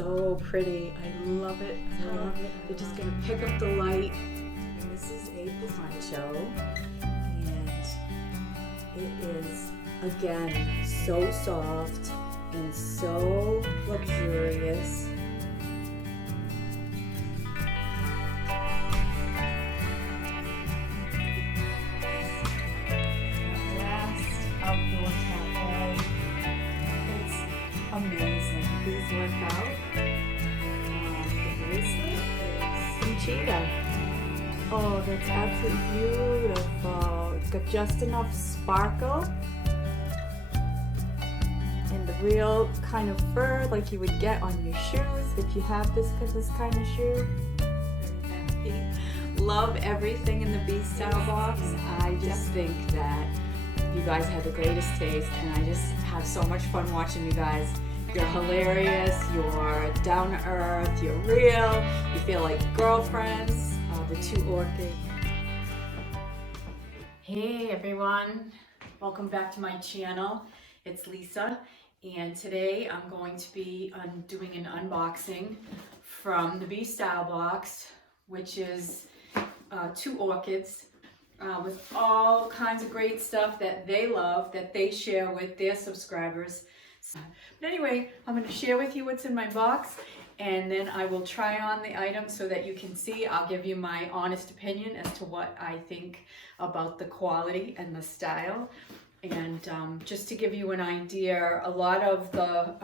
so pretty. I love it. They're just gonna pick up the light. And this is a poncho, and it is again so soft and so luxurious. Outdoor cafe. It's amazing. These work out. The bracelet is some cheetah. Oh, that's absolutely beautiful. It's got just enough sparkle and the real kind of fur like you would get on your shoes if you have this kind of shoe. Very happy. Love everything in the Bestyle box. I just think that you guys have the greatest taste, and I just have so much fun watching you guys. You're hilarious, you're down to earth, you're real, you feel like girlfriends. The two Orchids. Hey everyone, welcome back to my channel. It's Lisa, and today I'm going to be doing an unboxing from the Bestyle box, which is two Orchids. With all kinds of great stuff that they love, that they share with their subscribers. But anyway, I'm going to share with you what's in my box, and then I will try on the items so that you can see. I'll give you my honest opinion as to what I think about the quality and the style. And just to give you an idea, a lot of the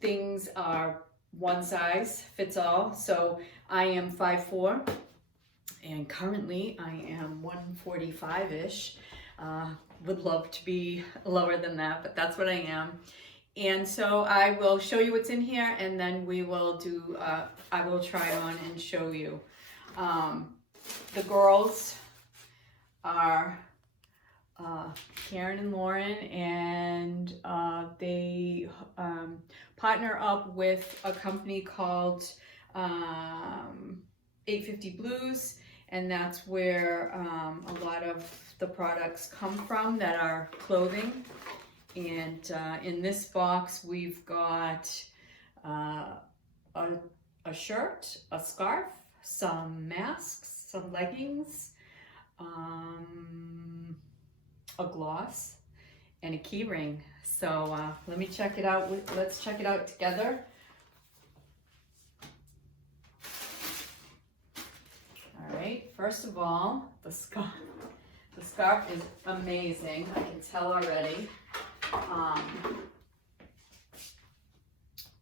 things are one size fits all. So I am 5'4". And currently I am 145-ish. Would love to be lower than that, but that's what I am. And so I will show you what's in here, and then we will do, I will try on and show you. The girls are Karen and Lauren, and they partner up with a company called 850 Blues. And that's where a lot of the products come from that are clothing. And in this box, we've got a shirt, a scarf, some masks, some leggings, a gloss, and a key ring. So let me check it out. Let's check it out together. All right, first of all, the scarf. The scarf is amazing. I can tell already.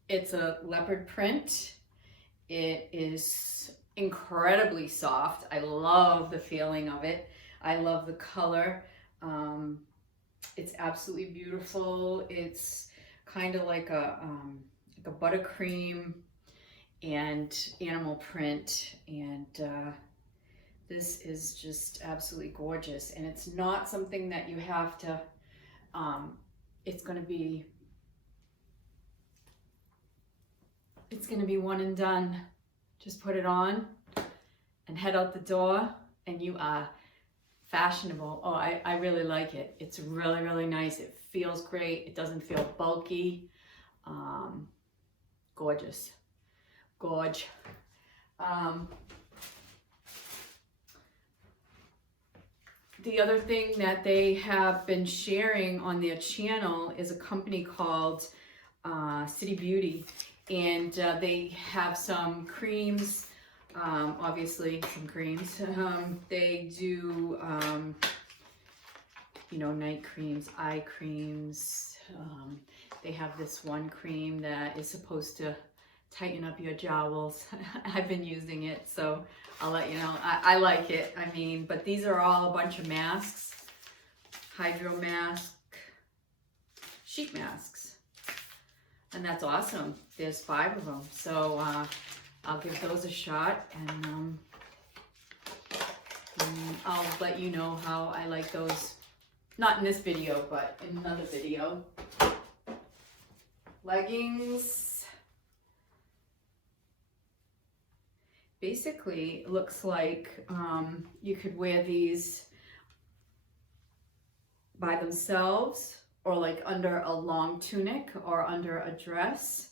It's a leopard print. It is incredibly soft. I love the feeling of it. I love the color. It's absolutely beautiful. It's kind of like a buttercream and animal print, and this is just absolutely gorgeous. And it's not something that you have to, it's gonna be one and done. Just put it on and head out the door, and you are fashionable. Oh, I really like it. It's really, really nice. It feels great. It doesn't feel bulky. Gorgeous. Gorge. The other thing that they have been sharing on their channel is a company called City Beauty, and they have some creams, obviously some creams. They do, you know, night creams, eye creams. They have this one cream that is supposed to tighten up your jowls. I've been using it, so I'll let you know. I like it. I mean, but these are all a bunch of masks. Hydro mask, sheet masks. And that's awesome. There's 5 of them. So I'll give those a shot, and I'll let you know how I like those. Not in this video, but in another video. Leggings. Basically, it looks like you could wear these by themselves, or like under a long tunic or under a dress.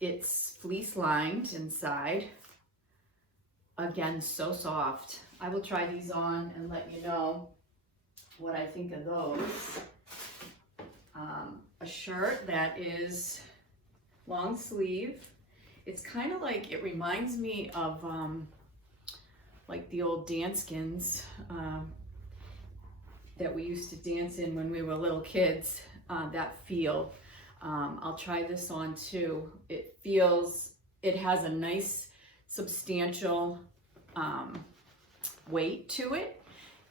It's fleece lined inside. Again, so soft. I will try these on and let you know what I think of those. A shirt that is long sleeve. It's kind of like, it reminds me of like the old Danskins that we used to dance in when we were little kids, that feel. I'll try this on too. It has a nice substantial weight to it,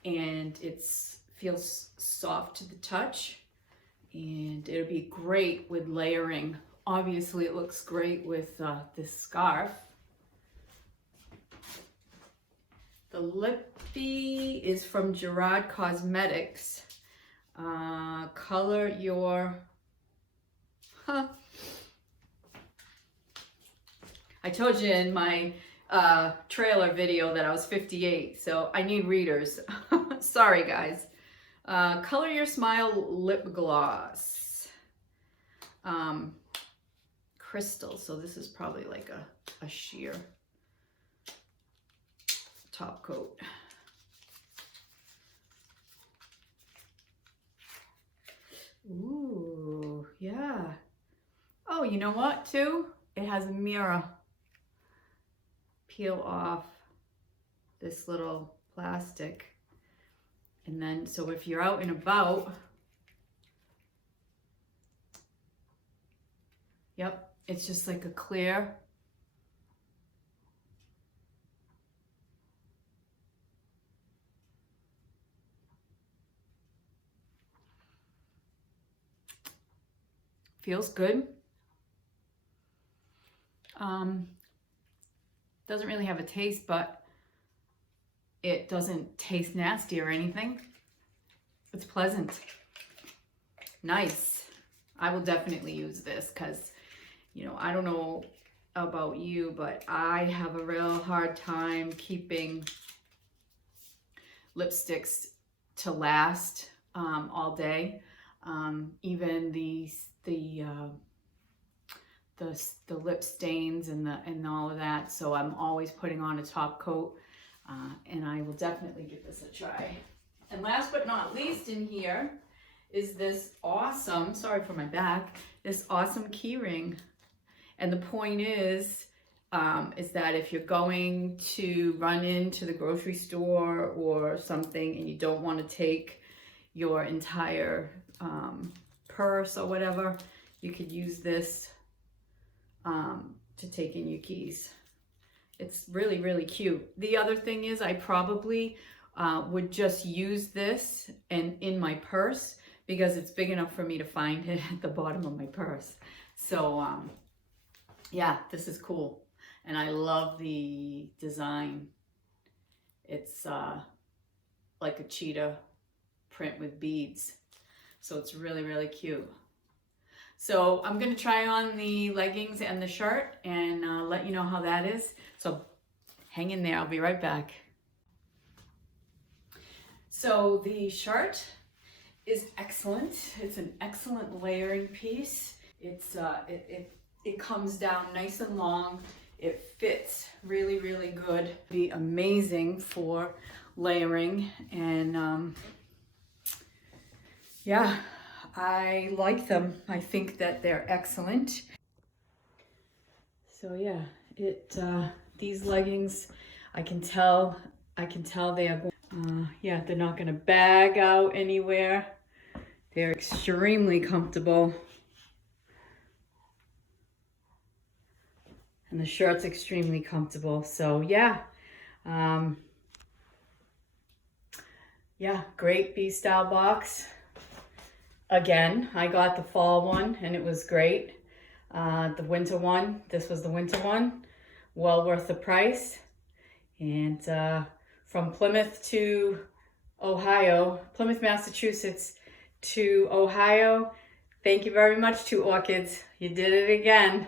and it feels soft to the touch, and it'll be great with layering. Obviously it looks great with this scarf. The lippy is from Gerard Cosmetics. Color your... I told you in my trailer video that I was 58, so I need readers. Sorry guys. Color Your Smile lip gloss. Crystal, so this is probably like a sheer top coat. Ooh, yeah. Oh, you know what too? It has a mirror. Peel off this little plastic. And then, so if you're out and about, yep, it's just like a clear. Feels good. Doesn't really have a taste, but it doesn't taste nasty or anything. It's pleasant. Nice. I will definitely use this because, you know, I don't know about you, but I have a real hard time keeping lipsticks to last all day. Even the lip stains and all of that. So I'm always putting on a top coat, and I will definitely give this a try. And last but not least in here is this awesome, sorry for my back, this awesome keyring. And the point is that if you're going to run into the grocery store or something and you don't want to take your entire purse or whatever, you could use this to take in your keys. It's really, really cute. The other thing is I probably would just use this in my purse because it's big enough for me to find it at the bottom of my purse. So yeah, this is cool. And I love the design. It's like a cheetah print with beads. So it's really, really cute. So I'm gonna try on the leggings and the shirt and let you know how that is. So hang in there, I'll be right back. So the shirt is excellent. It's an excellent layering piece. It's it comes down nice and long. It fits really, really good. Be amazing for layering, and yeah, I like them. I think that they're excellent. So yeah, these leggings, I can tell they are yeah, they're not gonna bag out anywhere. They're extremely comfortable. And the shirt's extremely comfortable. So yeah, yeah, great bestyle box. Again, I got the fall one and it was great. The winter one, this was the winter one. Well worth the price. And from Plymouth to Ohio, Plymouth, Massachusetts to Ohio, thank you very much to Orchids. You did it again.